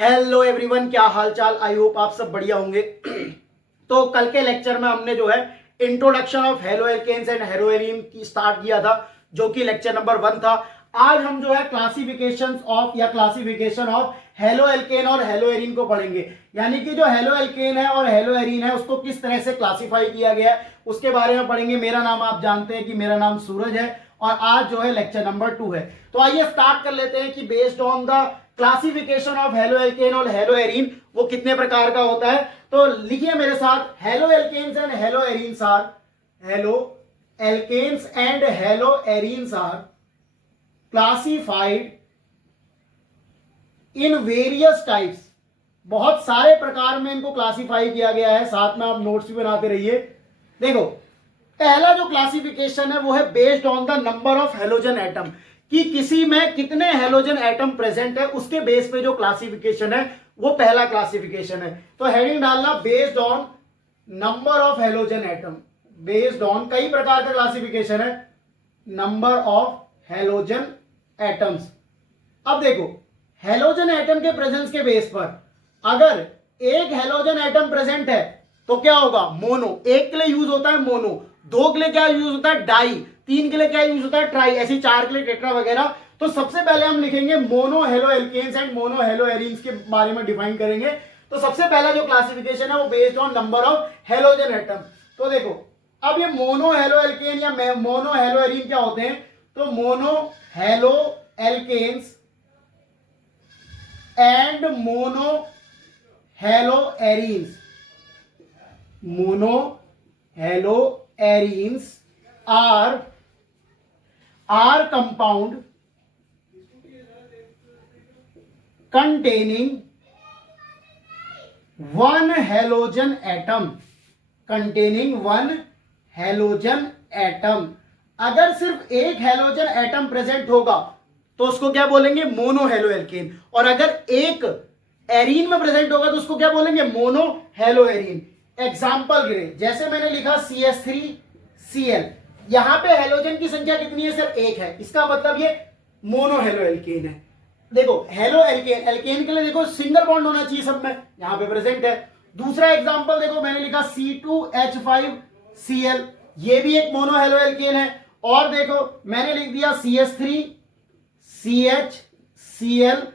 Hello everyone, क्या हाल चाल। I hope आप सब बढ़िया होंगे। तो कल के लेक्चर में हमने जो है introduction of halo alkanes and haloarene की स्टार्ट किया था, जो कि लेक्चर नंबर 1 था। आज हम जो है क्लासिफिकेशन ऑफ हेलो एल्केन और हेलोएरीन को पढ़ेंगे। यानी कि जो हेलो एल्केन है और हेलोएरीन है उसको किस तरह से क्लासिफाई किया गया है उसके बारे में पढ़ेंगे। मेरा नाम आप जानते हैं कि मेरा नाम सूरज है और आज जो है लेक्चर नंबर 2 है। तो आइए स्टार्ट कर लेते हैं कि based on the classification of halo alkane और हेलोएरीन वो कितने प्रकार का होता है। तो लिखिए मेरे साथ, halo alkanes and haloarenes are classified in various types. बहुत सारे प्रकार में इनको क्लासिफाई किया गया है। साथ में आप नोट्स भी बनाते रहिए। देखो, पहला जो क्लासिफिकेशन है वो है based on the number of halogen atom, कि किसी में कितने हेलोजन एटम प्रेजेंट है उसके बेस पे जो क्लासिफिकेशन है वो पहला क्लासिफिकेशन है। तो हेडिंग डालना based on number of halogen atom. Based on कई प्रकार का क्लासिफिकेशन है, नंबर ऑफ हेलोजन एटम्स। अब देखो, हेलोजन एटम के प्रेजेंस के बेस पर अगर एक हेलोजन एटम प्रेजेंट है तो क्या होगा, मोनो। एक के लिए यूज होता है मोनो, दो के लिए क्या यूज होता है, डाई, तीन के लिए क्या यूज होता है, ट्राई, ऐसी चार के लिए टेट्रा वगैरह। तो सबसे पहले हम लिखेंगे mono halo alkanes and monohaloarenes के बारे में डिफाइन करेंगे। तो सबसे पहला जो क्लासिफिकेशन है वो based on number of halogen atom. तो देखो, अब ये मोनो हेलो एल्केन या मोनो हेलो एरीन क्या होते हैं। तो mono halo alkanes and monohaloarenes, monohaloarenes are compound containing one halogen atom, अगर सिर्फ एक हेलोजन एटम प्रेजेंट होगा तो उसको क्या बोलेंगे, मोनो हेलो एल्केन। और अगर एक एरीन में प्रेजेंट होगा तो उसको क्या बोलेंगे, मोनो हेलो एरीन। एग्जाम्पल गिरे, जैसे मैंने लिखा CH3Cl, यहां पे हेलोजन की संख्या कितनी है, सिर्फ एक है, इसका मतलब ये मोनो हेलो एल्केन है। देखो, हेलो एल्केन, एल्केन के लिए देखो सिंगल बॉन्ड होना चाहिए सब में, यहां पे प्रेजेंट है। दूसरा एग्जांपल देखो, मैंने लिखा C2H5Cl, ये भी एक मोनो हेलो एल्केन है। और देखो मैंने लिख दिया CH3CHCl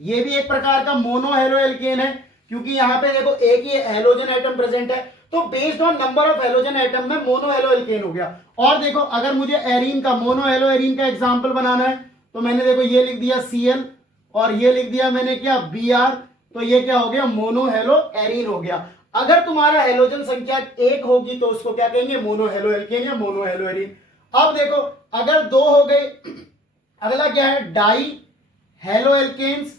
ये भी एक प्रकार का मोनो हेलो एल्केन है, क्योंकि यहां पे देखो एक ही हेलोजन एटम प्रेजेंट है। तो based on number of halogen atom में मोनो हेलो एल्केन हो गया। और देखो, अगर मुझे एरीन का, मोनो हेलो एरीन का एग्जांपल बनाना है तो मैंने देखो ये लिख दिया Cl और ये लिख दिया मैंने क्या, Br। तो ये क्या हो गया, मोनो हेलो एरीन हो गया। अगर तुम्हारा हेलोजन संख्या एक होगी तो उसको क्या कहेंगे, मोनो हेलो एल्केन या मोनो हेलो एरीन। अब देखो, अगर दो हो गए, अगला क्या है, die halo alkanes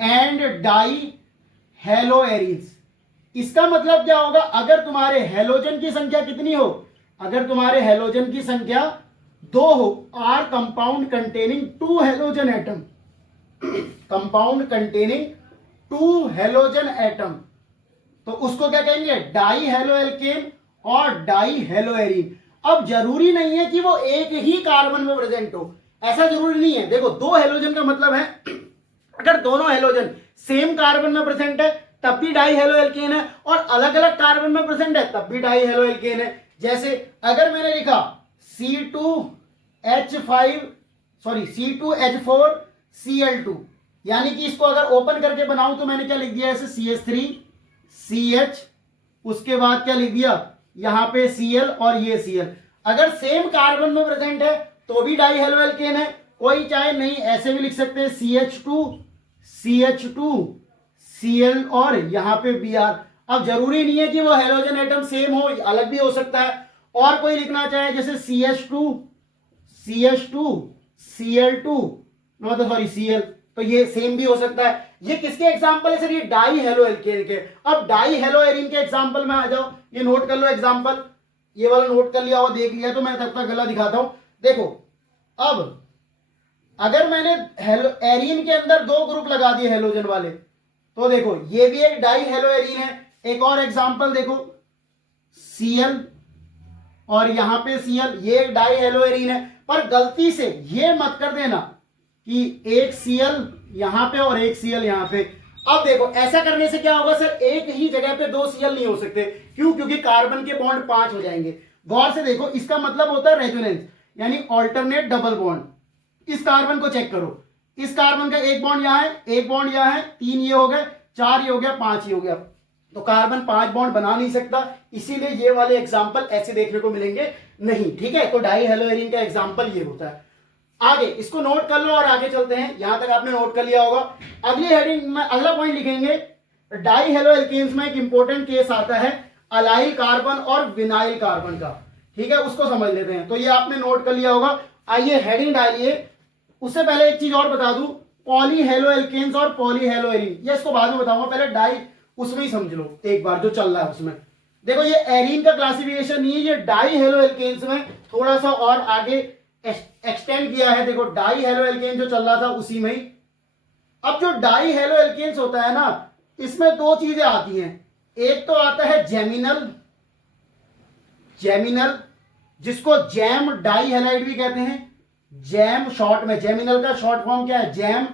and dihaloarenes. इसका मतलब क्या होगा, अगर तुम्हारे हेलोजन की संख्या कितनी हो, अगर तुम्हारे हेलोजन की संख्या 2 हो, are compound containing 2 halogen atom, compound containing 2 halogen atom, तो उसको क्या कहेंगे, डाई हेलो एल्केन और डाई हेलो एरीन। अब जरूरी नहीं है कि वो एक ही कार्बन में प्रेजेंट हो, ऐसा जरूरी नहीं है। देखो, 2 हेलोजन का मतलब है अगर दोनों हेलोजन सेम कार्बन में प्रेजेंट है तब भी डाई हेलो एल्केन है, और अलग अलग कार्बन में प्रेजेंट है तब भी डाई हेलो एल्केन है। जैसे अगर मैंने लिखा C2H4Cl2, यानी कि इसको अगर ओपन करके बनाऊं तो मैंने क्या लिख दिया, ऐसे CH3CH, उसके बाद क्या लिख दिया, यहां पे Cl और ये Cl। अगर सेम कार्बन में प्रेजेंट है तो भी डाई हेलो एल्केन है। कोई चाहे नहीं ऐसे भी लिख सकते हैं, CH2Cl और यहां पे Br। अब जरूरी नहीं है कि वो हेलोजन एटम सेम हो, अलग भी हो सकता है। और कोई लिखना चाहे जैसे CH2Cl2 मतलब सॉरी Cl, तो ये सेम भी हो सकता है। ये किसके एग्जांपल है सर, ये डाई हेलो एल्केन के। अब डाई हेलो एरीन के एग्जांपल में आ जाओ, ये नोट कर लो एग्जांपल, ये वाला नोट कर लिया और देख लिया तो मैं तब तक गला दिखाता हूं। देखो, अब अगर मैंने एरीन के अंदर 2 ग्रुप लगा दिए हेलोजन वाले, तो देखो ये भी एक डाई हेलो एरीन है। एक और एग्जांपल देखो, Cl और यहां पे Cl, ये डाई हेलो एरीन है। पर गलती से ये मत कर देना कि एक Cl यहां पे और एक Cl यहां पे। अब देखो ऐसा करने से क्या होगा सर, एक ही जगह पे 2 Cl नहीं हो सकते। क्यों? क्योंकि कार्बन के बॉन्ड 5 हो जाएंगे। गौर से देखो, इसका मतलब होता है रेजोनेंस, यानी ऑल्टरनेट डबल बॉन्ड। इस कार्बन को चेक करो, इस कार्बन का एक बॉन्ड यहां है, एक बॉन्ड यहां है, 3 ये हो गए, 4 ये हो गया, 5 ये हो गया। तो कार्बन 5 बॉन्ड बना नहीं सकता, इसीलिए ये वाले एग्जाम्पल ऐसे देखने को मिलेंगे नहीं। ठीक है, तो डाई हेलो एरीन का एग्जाम्पल ये होता है। आगे इसको नोट कर लो और आगे चलते हैं। यहां तक आपने नोट कर लिया होगा। अगली हेडिंग में अगला पॉइंट लिखेंगे, डाई हेलो एल्केन्स में एक इंपॉर्टेंट केस आता है अलाइल कार्बन और विनाइल कार्बन का। ठीक है, उसको समझ लेते हैं। तो ये आपने नोट कर लिया होगा। आइए हेडिंग डालिए। उससे पहले एक चीज और बता दूं, पॉली हेलो एल्केन्स और पॉली हेलो एरीन, ये इसको बाद में बताऊंगा, पहले डाई उसमें ही समझ लो एक बार जो चल रहा है उसमें। देखो ये एरीन का क्लासिफिकेशन नहीं है, ये डाई हेलो एल्केन्स में थोड़ा सा और आगे एक्सटेंड किया है। देखो डाई हेलो एल्केन जो चल रहा था उसी में ही। अब जो डाई हेलो एल्केन्स होता है ना, इसमें 2 चीजें आती हैं। एक तो आता है जेमिनल, जेमिनल जिसको जैम डाई हेलाइड भी कहते हैं। जैम शॉर्ट में, जेमिनल का शॉर्ट फॉर्म क्या है, जैम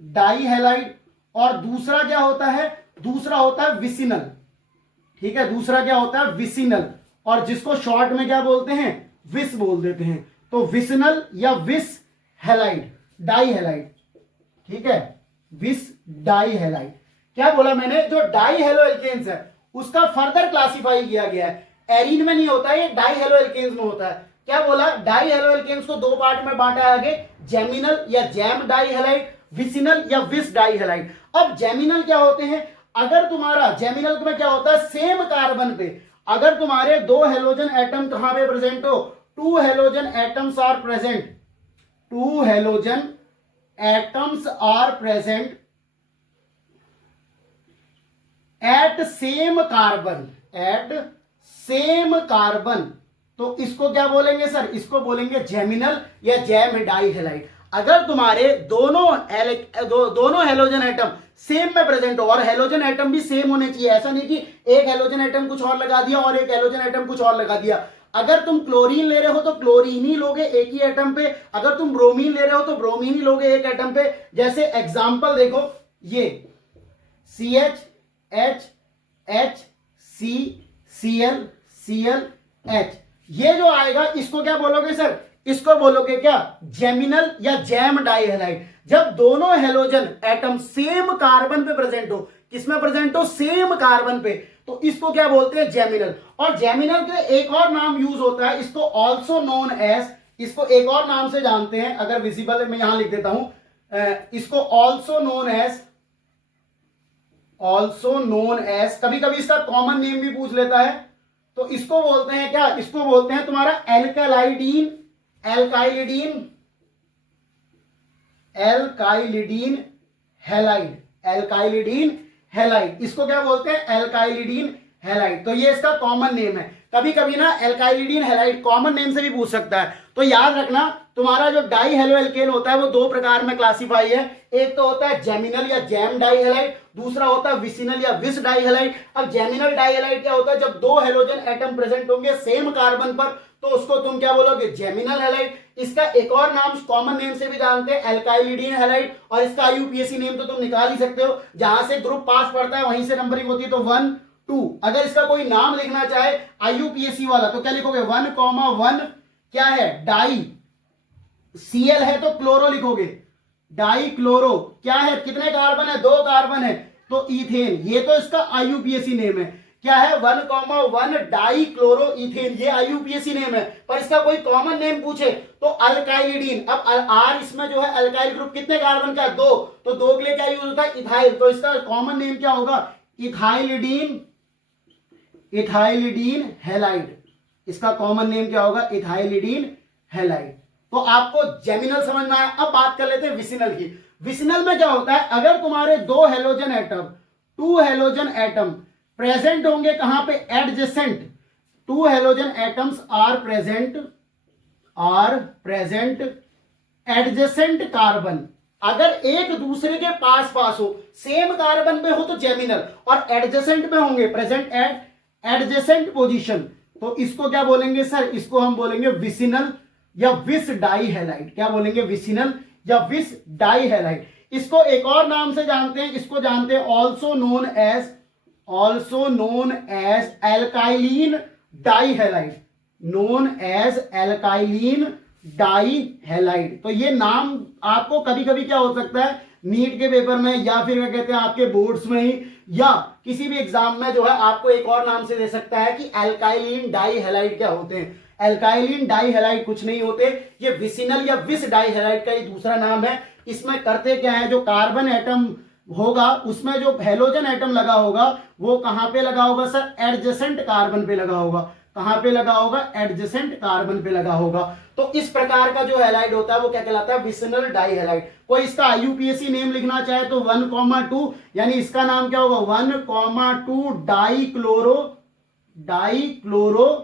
डाई हेलाइड। और दूसरा क्या होता है, दूसरा होता है विसिनल। ठीक है, दूसरा क्या होता है, विसिनल, और जिसको शॉर्ट में क्या बोलते हैं, विस बोल देते हैं। तो विसिनल या विस हेलाइड, डाई हेलाइड। ठीक है, विस डाई हेलाइड। क्या बोला मैंने, जो डाई हेलो एल्केन्स है उसका फर्दर क्लासिफाई किया गया है। एरीन में नहीं होता है, ये डाई हेलो एल्केन्स में होता है। क्या बोला, डाई हेलो एल्केन्स को 2 पार्ट में बांटा है आगे, जेमिनल या जैम डाई हेलाइड, विसिनल या विस डाई हेलाइड। अब जेमिनल क्या होते हैं, अगर तुम्हारा जेमिनल में क्या होता है, सेम कार्बन पे अगर तुम्हारे 2 हेलोजन एटम कहां पे प्रेजेंट हो, 2 halogen atoms are present, 2 halogen atoms are present at same carbon, at same carbon, तो इसको क्या बोलेंगे सर, इसको बोलेंगे जेमिनल या जैम डाई हेलाइड। अगर तुम्हारे दोनों हेलोजन एटम सेम में प्रेजेंट हो, और हेलोजन एटम भी सेम होने चाहिए, ऐसा नहीं कि एक हेलोजन एटम कुछ और लगा दिया और एक हेलोजन एटम कुछ और लगा दिया। अगर तुम क्लोरीन ले रहे हो तो क्लोरीन ही लोगे एक ही एटम पे, अगर तुम ब्रोमीन ले रहे हो तो ब्रोमीन ही लोगे एक एटम पे। जैसे एग्जांपल देखो, ये CH H H C Cl Cl H, ये जो आएगा इसको क्या बोलोगे सर, इसको बोलोगे क्या, जेमिनल या जैम डाई हेलाइड। जब दोनों हेलोजन एटम सेम कार्बन पे प्रेजेंट हो, किसमें प्रेजेंट हो, सेम कार्बन पे, तो इसको क्या बोलते हैं, जेमिनल। और जेमिनल के एक और नाम यूज होता है, इसको ऑल्सो नोन एज, इसको एक और नाम से जानते हैं, अगर विजिबल है मैं यहां लिख देता हूं, इसको also known as, also known as, कभी कभी इसका कॉमन नेम भी पूछ लेता है, तो इसको बोलते हैं क्या, इसको बोलते हैं तुम्हारा एल्कालाइडीन, एल्काइलिडीन, एल्काइलिडीन हैलाइड, एल्काइलिडीन हैलाइड, इसको क्या बोलते हैं, एल्काइलिडीन हैलाइड। तो ये इसका कॉमन नेम है। कभी कभी ना एल्काइलिडीन हैलाइड कॉमन नेम से भी पूछ सकता है। तो याद रखना, तुम्हारा जो डाई हेलो एल्केन होता है वो 2 प्रकार में क्लासिफाई है। एक तो होता है जेमिनल या जैम डाई हेलाइड, दूसरा होता है विसिनल या विस डाई हेलाइड। अब जेमिनल डाई हेलाइड क्या होता है, जब 2 हेलोजन एटम प्रेजेंट होंगे सेम कार्बन पर, तो उसको तुम क्या बोलोगे, जेमिनल हैलाइड। इसका एक और नाम कॉमन नेम से भी जानते हैं, एल्काइलिडीन हैलाइड। और इसका IUPAC नेम तो तुम निकाल ही सकते हो, जहां से ग्रुप पास पड़ता है वहीं से नंबरिंग होती है, तो 1 2। अगर इसका कोई नाम लिखना चाहे IUPAC वाला तो क्या लिखोगे, 1,1 क्या है, डाई, Cl है तो क्लोरो लिखोगे, डाई क्लोरो, क्या है, कितने कार्बन है, 2 कार्बन है, तो इथेन। ये तो इसका IUPAC नेम है, क्या है, 1,1 डाई क्लोरो इथेन, ये IUPAC नेम है। पर इसका कोई कॉमन नेम पूछे तो अल्काइलिडीन। अब R इसमें जो है अल्काइल ग्रुप कितने कार्बन का, 2, तो 2 के लिए क्या यूज होता है, इथाइल, तो इसका कॉमन नेम क्या होगा, इथाइलिडीन, इथाइलिडीन हैलाइड। इसका कॉमन नेम क्या होगा, इथाइलिडीन हैलाइड। तो आपको जेमिनल समझ में आया। अब बात कर लेते हैं विसिनल की। विसिनल में क्या होता है, अगर तुम्हारे 2 halogen atom, 2 halogen atom present होंगे कहां पे, adjacent, 2 halogen atoms are present adjacent carbon. अगर एक दूसरे के पास पास हो, सेम कार्बन पे हो तो जेमिनल, और एडजेसेंट पे होंगे, प्रेजेंट एट एडजेसेंट पोजीशन, तो इसको क्या बोलेंगे सर, इसको हम बोलेंगे विसिनल या विस डाई हैलाइड। क्या बोलेंगे, विसिनल या विस डाई हैलाइड। इसको एक और नाम से जानते हैं, इसको जानते हैं also known as alkylene dihalide, known as alkylene dihalide. तो ये नाम आपको कभी कभी क्या हो सकता है नीट के पेपर में या फिर क्या कहते हैं आपके बोर्ड्स में ही या किसी भी एग्जाम में जो है आपको एक और नाम से दे सकता है कि एल्काइलिन डाइहैलाइड क्या होते हैं। एल्काइलिन डाइहैलाइड कुछ नहीं होते, ये विसिनल या विस डाइहैलाइड का ही दूसरा नाम है। इसमें करते क्या है, जो कार्बन एटम होगा उसमें जो हैलोजन एटम लगा होगा वो कहां पे लगा होगा सर, एडजेसेंट कार्बन पे लगा होगा। कहां पे लगा होगा, एडजेसेंट कार्बन पे लगा होगा। तो इस प्रकार का जो हैलाइड होता है वो क्या कहलाता है, विसिनल डाइहैलाइड। कोई इसका आईयूपीएसी नेम लिखना चाहे तो 1,2 यानी इसका नाम क्या होगा 1,2 डाइक्लोरो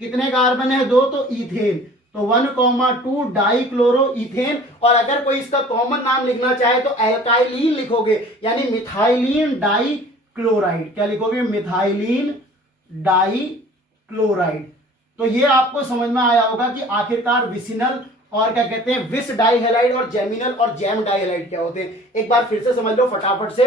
कितने कार्बन है 2, तो इथेन, तो 1,2 डाइक्लोरो इथेन। और अगर कोई इसका कॉमन नाम लिखना चाहे तो एल्काइलिन लिखोगे यानी मिथाइलिन डाइक्लोराइड। क्या लिखोगे, मिथाइलिन डाइक्लोराइड। तो ये आपको समझ में आया होगा कि आखिरकार विसिनल और क्या कहते हैं विस डाइहैलाइड और जेमिनल और जैम डाइहैलाइड क्या होते हैं। एक बार फिर से समझ लो फटाफट से।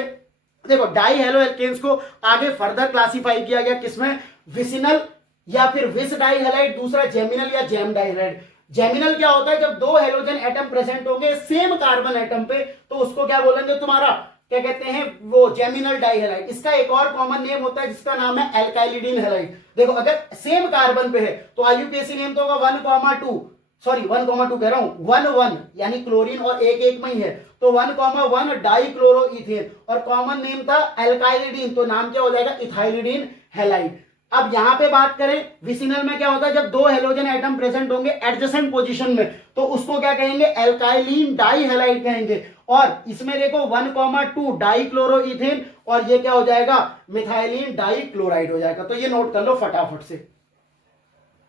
देखो डाइहैलो एल्केन्स को आगे फर्दर क्लासिफाई किया गया किसमें, विसिनल या फिर विस डाइहैलाइड, दूसरा जेमिनल या जैम डाइहैलाइड। जेमिनल क्या होता है, जब दो हेलोजन एटम प्रेजेंट होंगे सेम कार्बन एटम पे तो उसको क्या बोलेंगे तुम्हारा, क्या कहते हैं वो जेमिनल डाइहैलाइड। इसका एक और कॉमन नेम होता है जिसका नाम है एल्काइलिडीन हैलाइड। देखो अगर सेम कार्बन पे है तो आईयूपीएसी नेम तो होगा 1,2 कह रहा हूं 1,1 यानी क्लोरीन और एक में ही है तो 1,1 डाइक्लोरो इथेन और कॉमन नेम था एल्काइलिडीन तो नाम क्या हो जाएगा इथाइलिडीन हैलाइड। अब यहां पे बात करें विसिनल में क्या होता है, जब दो हेलोजन एटम प्रेजेंट होंगे एडजेसेंट पोजीशन में तो उसको क्या कहेंगे, एल्काइलिन डाइहैलाइड कहेंगे। और इसमें देखो 1,2 डाइक्लोरोइथेन और ये क्या हो जाएगा मिथाइलिन डाइक्लोराइड हो जाएगा। तो ये नोट कर लो फटाफट से,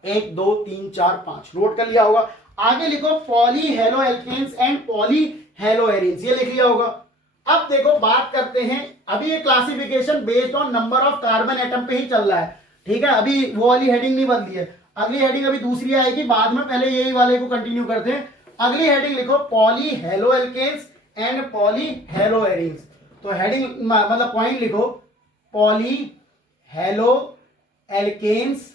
1 2 3 4 5 नोट कर लिया होगा। आगे लिखो पॉलीहेलोएल्केन्स एंड पॉलीहेलोएरीन्स, ये लिख लिया होगा। अब देखो बात करते हैं, अभी ये classification based on number of carbon atom पे ही चल रहा है, ठीक है। अभी वो वाली हेडिंग नहीं बदली है, अगली हेडिंग अभी दूसरी आएगी बाद में, पहले यही वाले को कंटिन्यू करते हैं। अगली हेडिंग लिखो पॉलीहेलोएल्केन्स एंड पॉलीहेलोएरीन्स। तो हेडिंग मतलब पॉइंट लिखो polyhaloalkanes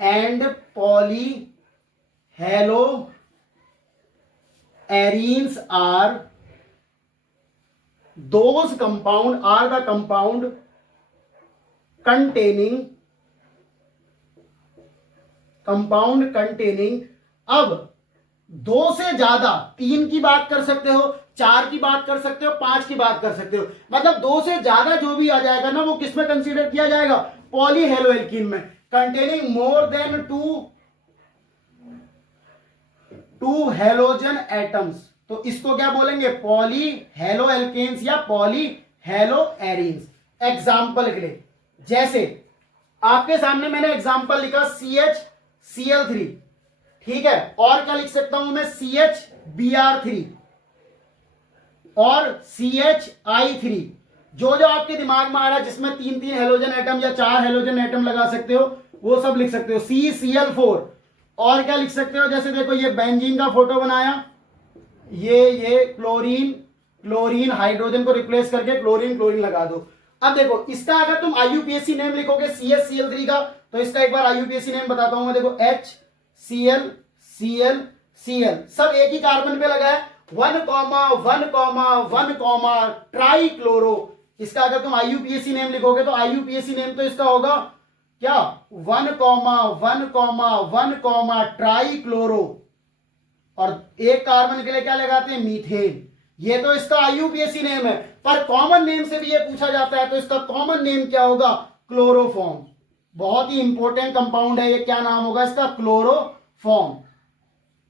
and polyhaloarenes are those compound are the compound containing अब दो से ज्यादा, 3 की बात कर सकते हो, 4 की बात कर सकते हो, 5 की बात कर सकते हो, मतलब 2 से ज्यादा जो भी आ जाएगा ना वो किसमें कंसीडर किया जाएगा, पॉलीहेलोएल्कीन में। Containing more than 2 halogen atoms, तो इसको क्या बोलेंगे पॉलीहेलोएल्केन्स या पॉलीहेलोएरीन्स। एग्जाम्पल के लिए जैसे आपके सामने मैंने एग्जाम्पल लिखा CHCl3, ठीक है, और क्या लिख सकता हूं मैं CHBr3 और CHI3, जो जो आपके दिमाग में आ रहा है जिसमें 3 हेलोजन एटम या 4 हेलोजन एटम लगा सकते हो वो सब लिख सकते हो। CCl4 और क्या लिख सकते हो, जैसे देखो ये बेंजीन का फोटो बनाया, ये क्लोरीन हाइड्रोजन को रिप्लेस करके क्लोरीन लगा दो। अब देखो इसका अगर तुम आईयूपीएसी नेम लिखोगे CHCl3 का तो इसका एक बार आईयूपीएसी नेम बताता हूं मैं, देखो HCl सब एक ही कार्बन पे लगा है, 1,1,1 ट्राइक्लोरो। इसका अगर तुम आईयूपीएसी नेम लिखोगे तो आईयूपीएसी नेम तो इसका होगा क्या 1,1,1 ट्राइक्लोरो और एक कार्बन के लिए क्या लगाते हैं मीथेन। ये तो इसका आईयूपीएसी नेम है, पर कॉमन नेम से भी ये पूछा जाता है तो इसका कॉमन नेम क्या होगा क्लोरोफॉर्म। बहुत ही इंपॉर्टेंट कंपाउंड है ये, क्या नाम होगा इसका क्लोरोफॉर्म।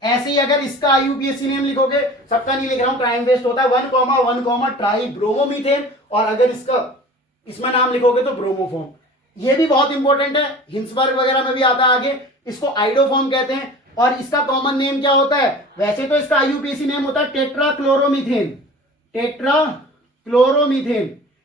ऐसे ही अगर इसका आईयूपीएसी नेम लिखोगे, सबका नहीं लिख रहा हूं टाइम वेस्ट होता है, 1,1 ट्राइब्रोमोमीथेन और अगर इसका इसमें नाम लिखोगे तो ब्रोमोफॉर्म। ये भी बहुत इंपॉर्टेंट है, हिंसबर्ग वगैरह में भी आता है आगे, इसको आइडोफॉर्म कहते हैं। और इसका कॉमन नेम क्या होता है, वैसे तो इसका आईयूपीएसी नेम होता है टेट्राक्लोरोमीथेन,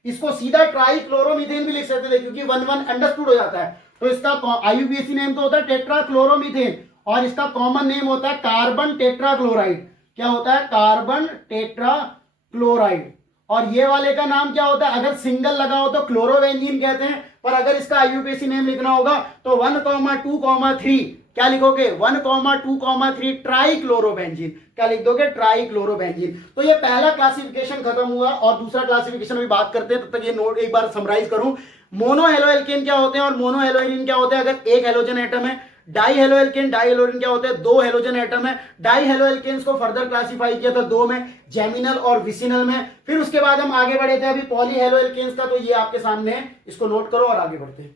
इसको सीधा ट्राइक्लोरोमीथेन भी लिख सकते थे क्योंकि 1,1 अंडरस्टूड हो जाता है। तो इसका आईयूपीएसी नेम तो होता है टेट्राक्लोरोमीथेन और इसका कॉमन नेम होता है कार्बन टेट्राक्लोराइड। क्या होता है, कार्बन टेट्राक्लोराइड। क्लोराइड। और ये वाले का नाम क्या होता है, अगर सिंगल लगा हो तो क्लोरोबेंजीन कहते हैं, पर अगर इसका आईयूपीएसी नेम लिखना होगा तो 1,2,3 क्या लिखोगे, 1,2,3 ट्राई क्लोरोबेंजीन। क्या लिख दोगे, ट्राई क्लोरोबेंजीन। तो ये पहला क्लासिफिकेशन खत्म हुआ और दूसरा क्लासिफिकेशन अभी बात करते हैं, तब तक ये नोट एक बार समराइज करूं। मोनो हेलो एल्केन क्या होते हैं और मोनो हेलो एल्केन क्या होते हैं। अगर एक हेलोजन एटम है, die halo alkane, die halo alkane क्या होते हैं, दो हेलोजन एटम है। डाई हेलो एल्केन्स को फर्दर क्लासिफाई किया था दो में, जेमिनल और विसिनल में। फिर उसके बाद हम आगे बढ़े थे अभी पॉली हेलो एल्केन्स का, तो ये आपके सामने है, इसको नोट करो और आगे बढ़ते हैं।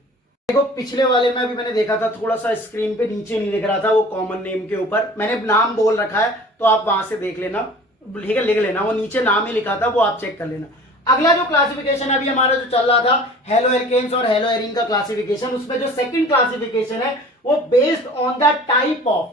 देखो पिछले वाले में अभी मैंने देखा था थोड़ा सा स्क्रीन पे नीचे नहीं दिख रहा था, वो कॉमन नेम के ऊपर मैंने नाम बोल रखा है, तो आप वहां से देख लेना, ठीक है, लिख लेना, वो नीचे नाम ही लिखा था, वो आप चेक कर लेना। अगला जो क्लासिफिकेशन अभी हमारा जो चल रहा था हेलो एल्केन्स और हेलो एरीन का क्लासिफिकेशन, उसमें जो सेकंड क्लासिफिकेशन है वो based on the type of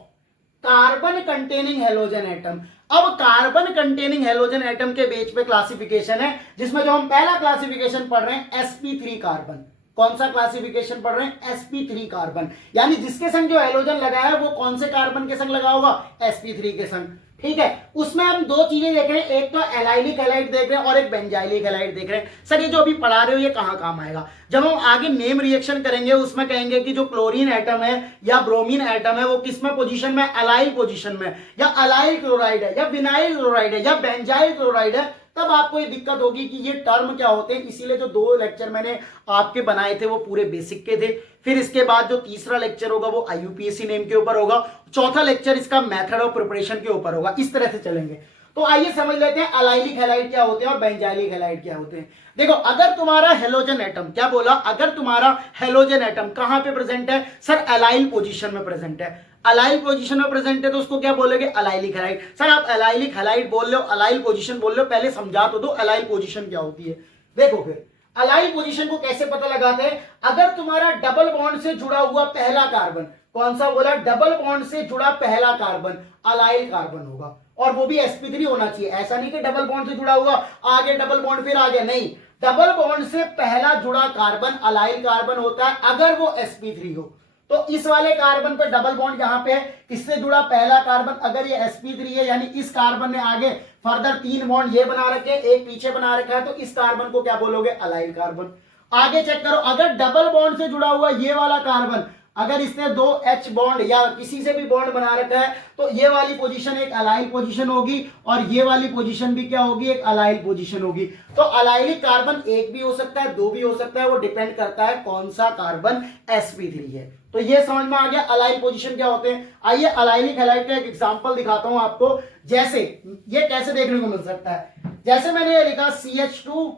carbon containing halogen atom. अब कार्बन कंटेनिंग हेलोजन एटम के बेस पे क्लासिफिकेशन है, जिसमें जो हम पहला क्लासिफिकेशन पढ़ रहे हैं sp3 कार्बन। कौन सा क्लासिफिकेशन पढ़ रहे हैं, sp3 कार्बन, यानी जिसके संग जो हेलोजन लगा है वो कौन से कार्बन के संग लगा होगा, sp3 के संग। ठीक है, उसमें हम दो चीजें देख रहे हैं, एक तो एलाइलिक हैलाइड देख रहे हैं और एक बेंजाइलिक हैलाइड देख रहे हैं। सर ये जो अभी पढ़ा रहे हो ये कहां काम आएगा, जब हम आगे नेम रिएक्शन करेंगे उसमें कहेंगे कि जो क्लोरीन एटम है या ब्रोमीन एटम है वो किस में पोजीशन में, अलाइल पोजीशन में, या अलाइल क्लोराइड है या विनाइल क्लोराइड है या बेंजाइल क्लोराइड है, तब आपको ये दिक्कत होगी कि ये टर्म क्या होते हैं। इसीलिए जो दो लेक्चर मैंने आपके बनाए थे वो पूरे बेसिक के थे। फिर इसके बाद जो तीसरा लेक्चर होगा वो आईयूपीएसी नेम के ऊपर होगा, चौथा लेक्चर इसका मेथड ऑफ प्रिपरेशन के ऊपर होगा। इस तरह से चलेंगे। तो आइए समझ लेते हैं अलाइलिक हैलाइड क्या होते हैं और बेंजाइलिक हैलाइड क्या होते हैं। देखो अगर तुम्हारा हेलोजन एटम, क्या बोला, अगर तुम्हारा हेलोजन एटम कहां पे प्रेजेंट है, सर अलाइल पोजीशन में प्रेजेंट है। अलाइल पोजीशन में प्रेजेंट है तो उसको क्या बोलोगे, अलाइलिक हैलाइड। सर आप अलाइलिक हैलाइड बोल रहे हो, अलाइल पोजीशन बोल रहे हो, पहले समझा तो दो अलाइल पोजीशन क्या होती है। देखो फिर अलाइल पोजीशन को कैसे पता लगाते हैं, अगर तुम्हारा डबल बॉन्ड से जुड़ा हुआ पहला कार्बन, कौन सा बोला, डबल बॉन्ड से जुड़ा पहला कार्बन अलाइल कार्बन होगा, और वो भी sp3 होना चाहिए। ऐसा नहीं कि डबल बॉन्ड से जुड़ा हुआ आगे डबल बॉन्ड फिर आगे, नहीं, डबल बॉन्ड से पहला जुड़ा कार्बन अलाइल कार्बन होता है अगर वो sp3 हो। तो इस वाले कार्बन पे डबल बॉन्ड यहां पे है, इससे जुड़ा पहला कार्बन अगर ये sp3 है, यानी इस कार्बन ने आगे फर्दर 3 बॉन्ड ये बना रखे, एक पीछे बना रखा है, तो इस कार्बन को क्या बोलोगे, अलाइल कार्बन। आगे चेक करो, अगर डबल बॉन्ड से जुड़ा हुआ ये वाला कार्बन, अगर इसने 2 H बॉन्ड या किसी से भी बॉन्ड बना रखा है, तो ये वाली पोजीशन एक अलाइल पोजीशन होगी और ये वाली पोजीशन भी क्या होगी, एक अलाइल पोजीशन होगी। तो अलाइलिक कार्बन एक भी हो सकता है, दो भी हो सकता है, वो डिपेंड करता है कौन सा कार्बन sp3 है। तो ये समझ में आ गया अलाइल पोजीशन क्या होते हैं। आइए अलाइलिक हैलाइड का एक एग्जांपल दिखाता हूं आपको, जैसे ये कैसे देखने को मिल सकता है। जैसे मैंने ये लिखा CH2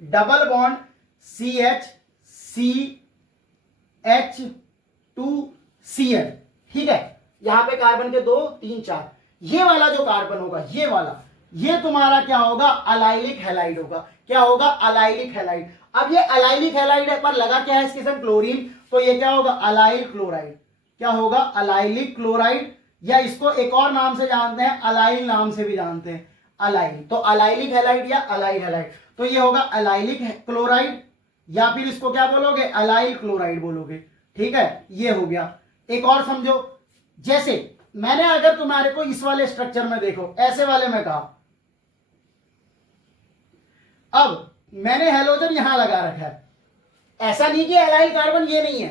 डबल बॉन्ड CH2Cl, ठीक है, यहां पे कार्बन के 2 3 4, ये वाला जो कार्बन होगा ये वाला, ये तुम्हारा क्या होगा, अलाइलिक हैलाइड होगा। क्या होगा, अलाइलिक हैलाइड। अब ये अलाइलिक हैलाइड है पर लगा क्या है इसके साथ, क्लोरीन, तो ये क्या होगा, अलाइल क्लोराइड। क्या होगा, अलाइलिक क्लोराइड, या इसको एक और नाम से जानते हैं, अलाइल नाम से भी जानते हैं, अलाइल। तो अलाइलिक हैलाइड या अलाइल हैलाइड, तो ये होगा अलाइलिक क्लोराइड, या फिर इसको क्या बोलोगे, अलाइल क्लोराइड बोलोगे। ठीक है, ये हो गया। एक और समझो, जैसे मैंने अगर तुम्हारे को इस वाले स्ट्रक्चर में देखो, ऐसे वाले में कहा, अब मैंने हेलोजन यहां लगा रखा है, ऐसा नहीं कि अलाइल कार्बन ये नहीं है,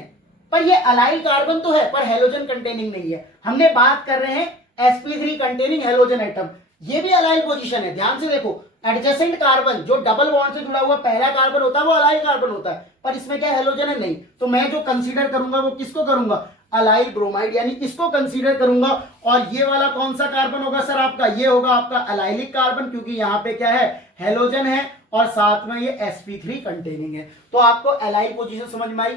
पर ये अलाइल कार्बन तो है पर हेलोजन कंटेनिंग नहीं है। हमने बात कर रहे हैं sp3 कंटेनिंग हेलोजन एटम, ये भी अलाइल पोजीशन है। ध्यान से देखो, एडजेसेंट कार्बन जो डबल बॉन्ड से जुड़ा हुआ पहला कार्बन होता है वो अलाइल कार्बन होता है, पर इसमें क्या हेलोजन है, नहीं। तो मैं जो कंसीडर करूंगा वो किसको करूंगा, अलाइल ब्रोमाइड, यानी इसको कंसीडर करूंगा। और ये वाला कौन सा कार्बन होगा सर आपका, ये होगा आपका अलाइलिक कार्बन, क्योंकि यहां पे क्या है, हेलोजन है और साथ में ये sp3 कंटेनिंग है। तो आपको अलाइल पोजीशन समझ में आई।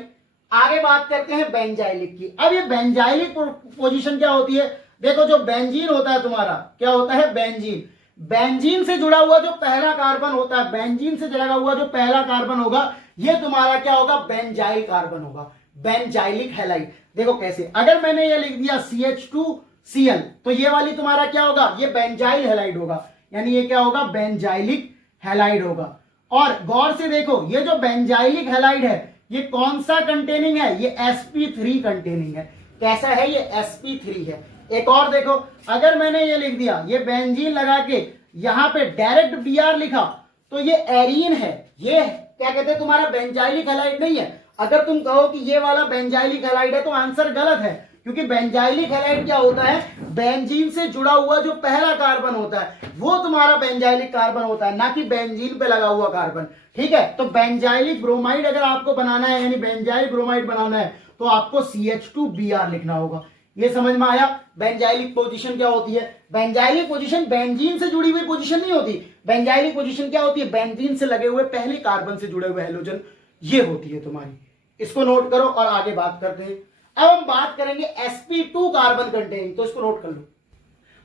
आगे बात करते हैं बेंजाइलिक की। अब ये बेंजाइलिक पोजीशन क्या होती है, देखो जो बेंजीन होता है तुम्हारा, क्या होता है, बेंजीन, बेंजीन से जुड़ा हुआ जो पहला कार्बन होता है, बेंजीन से जुड़ा हुआ जो पहला कार्बन होगा, ये तुम्हारा क्या होगा, बेंजाइल कार्बन होगा, बेंजाइलिक हैलाइड। देखो कैसे, अगर मैंने ये लिख दिया CH2Cl, तो ये वाली तुम्हारा क्या होगा, ये बेंजाइल हैलाइड होगा, यानी ये क्या होगा, बेंजाइलिक हैलाइड होगा। और गौर से देखो, ये जो बेंजाइलिक हैलाइड है ये कौन सा कंटेनिंग है, ये sp3 कंटेनिंग है। कैसा है, ये sp3 है। एक और देखो, अगर मैंने ये लिख दिया, ये बेंजीन लगा के यहां पे डायरेक्ट Br लिखा तो ये एरीन है, ये क्या कहते हैं तुम्हारा बेंजाइलिक हैलाइड नहीं है। अगर तुम कहो कि ये वाला बेंजाइलिक हैलाइड है तो आंसर गलत है, क्योंकि बेंजाइलिक हैलाइड क्या होता है, बेंजीन से जुड़ा हुआ जो पहला कार्बन होता है वो तुम्हारा बेंजाइलिक कार्बन होता है, ना कि बेंजीन पे लगा हुआ कार्बन। ठीक है, तो बेंजाइलिक ब्रोमाइड अगर आपको बनाना है, यानी बेंजाइल ब्रोमाइड बनाना है, तो आपको CH2Br लिखना होगा। ये समझ में आया। बेंजाइलिक पोजीशन क्या होती है, बेंजाइलिक पोजीशन बेंजीन से जुड़ी हुई पोजीशन नहीं होती। बेंजाइलिक पोजीशन क्या होती है, बेंजीन से लगे हुए पहले कार्बन से जुड़े हुए हैलोजन, ये होती है तुम्हारी। इसको नोट करो और आगे बात करते हैं। अब हम बात करेंगे sp2 कार्बन कंटेनिंग, तो इसको नोट कर लो।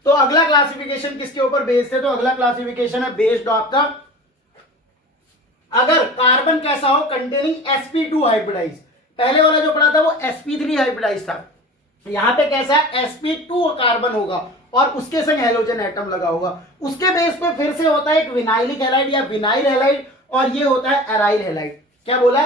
तो अगला क्लासिफिकेशन किसके ऊपर बेस्ड है, तो अगला क्लासिफिकेशन है बेस्ड आपका, अगर कार्बन कैसा हो कंटेनिंग sp2 हाइब्रिडाइज। पहले वाला जो पढ़ा था वो sp3 हाइब्रिडाइज था, यहां पे कैसा है sp2 कार्बन होगा और उसके संग हेलोजन एटम लगा होगा। उसके बेस पे फिर से होता है एक विनाइलिक हैलाइड या विनाइल हैलाइड, और ये होता है एराइल हैलाइड। क्या बोला,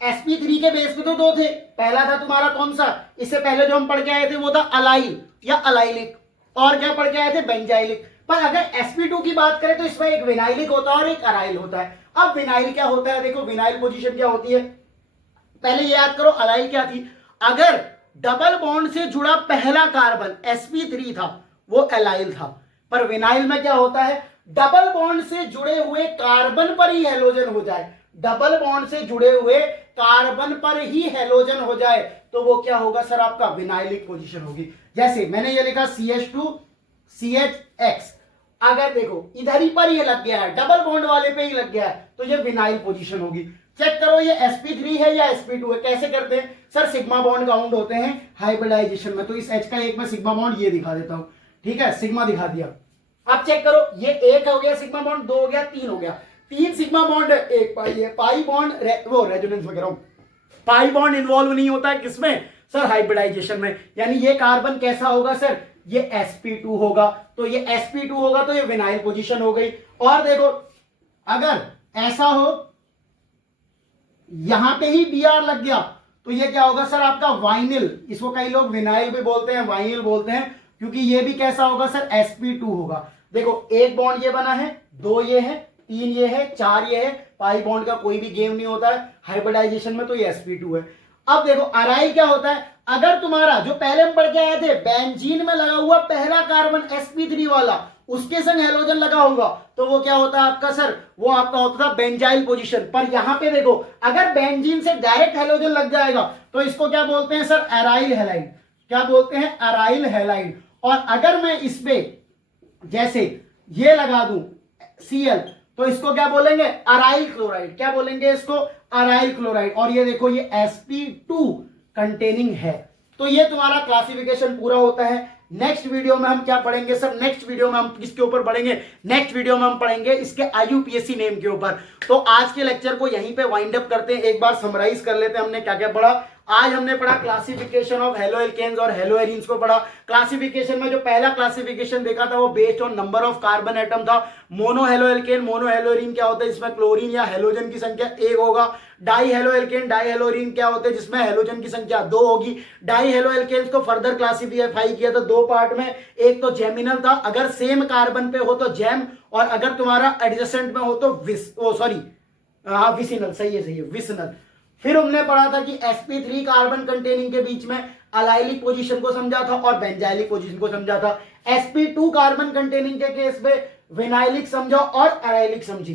sp3 के बेस पे तो दो थे, पहला था तुम्हारा कौन सा, इससे पहले जो हम पढ़ के आए थे वो था अलाइल या अलाइलिक, और क्या पढ़ के आए थे, बेंजाइलिक। पर अगर sp2 की बात करें तो इसमें एक विनाइलिक होता है और एक अराइल होता है। अब विनाइल क्या होता है, देखो विनाइल पोजीशन क्या होती है, पहले ये याद करो अलाइल क्या थी, अगर डबल बॉन्ड से जुड़ा पहला कार्बन sp3 था वो एलाइल था। पर विनाइल में क्या होता है, डबल बॉन्ड से जुड़े हुए कार्बन पर ही हेलोजन हो जाए, डबल बॉन्ड से जुड़े हुए कार्बन पर ही हेलोजन हो जाए तो वो क्या होगा सर, आपका विनाइलिक पोजीशन होगी। जैसे मैंने ये लिखा CH2 CHX, अगर देखो इधर ही पर ये लग गया है, डबल बॉन्ड वाले पे ही लग गया है, तो ये विनाइल पोजीशन होगी। चेक करो ये sp3 है या sp2 है, कैसे करते हैं सर, सिग्मा बॉन्ड काउंट होते हैं हाइब्रिडाइजेशन में, तो इस H का एक में सिग्मा बॉन्ड ये दिखा देता हूं, ठीक है, सिग्मा दिखा दिया। अब चेक करो ये एक हो गया सिग्मा बॉन्ड, दो हो गया, तीन हो गया, तीन सिग्मा बॉन्ड है, एक पाई है, पाई बॉन्ड वो रेजोनेंस वगैरह, पाई बॉन्ड इन्वॉल्व नहीं होता है किसमें सर, हाइब्रिडाइजेशन में। यानी ये कार्बन कैसा होगा सर, ये sp2 होगा, तो ये sp2 होगा तो ये विनाइल पोजीशन हो गई। और देखो अगर ऐसा हो यहां पे ही Br लग गया तो ये क्या होगा सर, आपका वाइनिल, इसको कई लोग विनाइल भी बोलते हैं, वाइनिल बोलते हैं, क्योंकि ये भी कैसा होगा सर, sp2 होगा। देखो एक बॉन्ड ये बना है, दो ये है, तीन ये है, चार ये है, पाई बॉन्ड का कोई भी गेम नहीं होता है हाइब्रिडाइजेशन में, तो ये sp2 है। अब देखो अराइल क्या होता है, अगर तुम्हारा जो पहले हम पढ़ के आए थे बेंजीन में लगा हुआ पहला कार्बन sp3 वाला उसके संग हेलोजन लगा होगा तो वो क्या होता है आपका सर, वो आपका होता था बेंजाइल पोजीशन। पर यहां पे देखो अगर बेंजीन से डायरेक्ट हेलोजन लग जाएगा तो इसको क्या बोलते हैं सर, एराइल हैलाइड। क्या बोलते हैं, एराइल हैलाइड। और अगर मैं इस पे जैसे ये लगा दूं Cl तो इसको क्या बोलेंगे, अराइल क्लोराइड। क्या बोलेंगे इसको, अराइल क्लोराइड। और ये देखो ये sp2 कंटेनिंग है। तो ये तुम्हारा क्लासिफिकेशन पूरा होता है। नेक्स्ट वीडियो में हम क्या पढ़ेंगे सर, नेक्स्ट वीडियो में हम किसके ऊपर पढ़ेंगे, नेक्स्ट वीडियो में हम पढ़ेंगे इसके IUPAC नेम के ऊपर। तो आज के लेक्चर को यहीं पे वाइंड अप करते हैं, एक बार समराइज कर लेते हैं हमने क्या क्या पढ़ा। आज हमने पढ़ा क्लासिफिकेशन ऑफ हेलो एल्केन्स और हेलो एरीन्स को पढ़ा। क्लासिफिकेशन में जो पहला क्लासिफिकेशन देखा था वो based on number of carbon atom था। Mono hello alkane, mono hello arene क्या होता है, जिसमें क्लोरीन या हेलोजन की संख्या एक होगा। Die halo alkane, die hello arene क्या होते हैं, जिसमें हेलोजन की संख्या दो होगी। डाई हेलो एल्केन्स को फर्दर क्लासिफाई किया था दो पार्ट में, एक तो जेमिनल था, अगर सेम कार्बन पे हो तो जेम, और अगर तुम्हारा एडजेसेंट में हो तो विसिनल। सही है विसिनल। फिर हमने पढ़ा था कि sp3 कार्बन कंटेनिंग के बीच में अलाइलिक पोजीशन को समझा था और बेंजाइलिक पोजीशन को समझा था। sp2 कार्बन कंटेनिंग के केस में विनाइलिक समझा और अराइलिक समझी,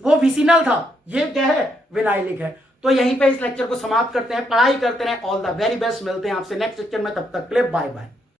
वो विसिनल था, ये क्या है, विनाइलिक है। तो यहीं पे इस लेक्चर को समाप्त करते हैं, पढ़ाई करते रहे। ऑल द वेरी बेस्ट, मिलते हैं आपसे नेक्स्ट लेक्चर में, तब तक के लिए बाय बाय।